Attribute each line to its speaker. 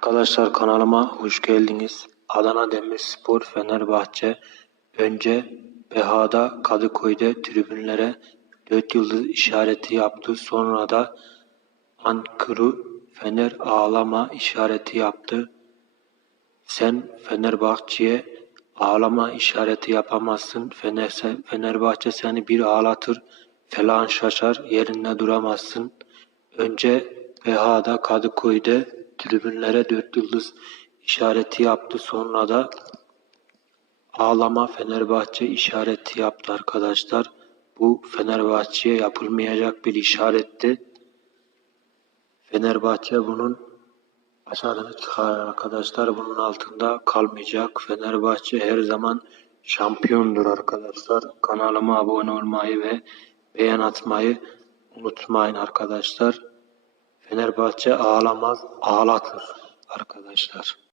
Speaker 1: Arkadaşlar kanalıma hoş geldiniz. Adana Demirspor Fenerbahçe önce Beha'da Kadıköy'de tribünlere 4 yıldız işareti yaptı. Sonra da Ankuru Fener ağlama işareti yaptı. Sen Fenerbahçe'ye ağlama işareti yapamazsın. Fener, Fenerbahçe seni bir ağlatır falan şaşar yerinde duramazsın. Önce Beha'da Kadıköy'de tribünlere dört yıldız işareti yaptı. Sonra da ağlama Fenerbahçe işareti yaptı arkadaşlar. Bu Fenerbahçe'ye yapılmayacak bir işaretti. Fenerbahçe bunun başarını çıkarır arkadaşlar. Bunun altında kalmayacak. Fenerbahçe her zaman şampiyondur arkadaşlar. Kanalıma abone olmayı ve beğen atmayı unutmayın arkadaşlar. Fenerbahçe ağlamaz, ağlatır arkadaşlar.